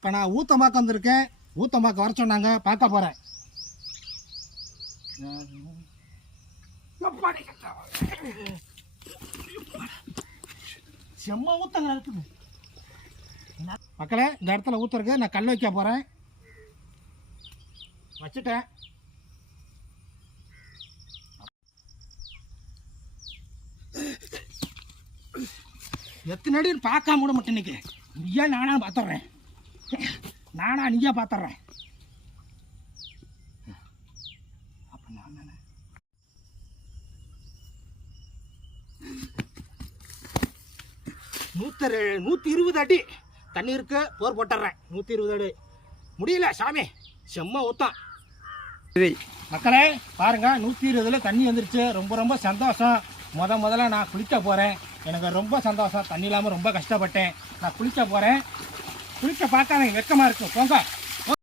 இப்போ நான் ஊத்தமாக்க வந்திருக்கேன். ஊத்தமாக்க வர சொன்னாங்க, பார்க்க போகிறேன். செம்ம ஊத்தங்க இருக்குது மக்களே. இந்த இடத்துல ஊற்றுறக்கு நான் கல் வைக்க போகிறேன். வச்சுட்டேன். எத்தனை அடின்னு பார்க்காம விட மாட்டேன் இன்னைக்கு. நீயா நானா பார்த்துட்றேன். நீயா பார்த்துட்றேன். அப்போ நான் 120 அடி தண்ணி இருக்கு. போர் போட்டுறேன். 120 அடி முடியல சாமி. செம்ம ஊத்தம் மக்களே. பாருங்க 120 தண்ணி வந்துருச்சு. ரொம்ப ரொம்ப சந்தோஷம். முதல்ல நான் குளிக்க போகிறேன். எனக்கு ரொம்ப சந்தோஷம். தண்ணி இல்லாமல் ரொம்ப கஷ்டப்பட்டேன். நான் குளிக்க போகிறேன். குளிக்க பார்க்காதீங்க, வெக்கமாக இருக்கும். போங்க.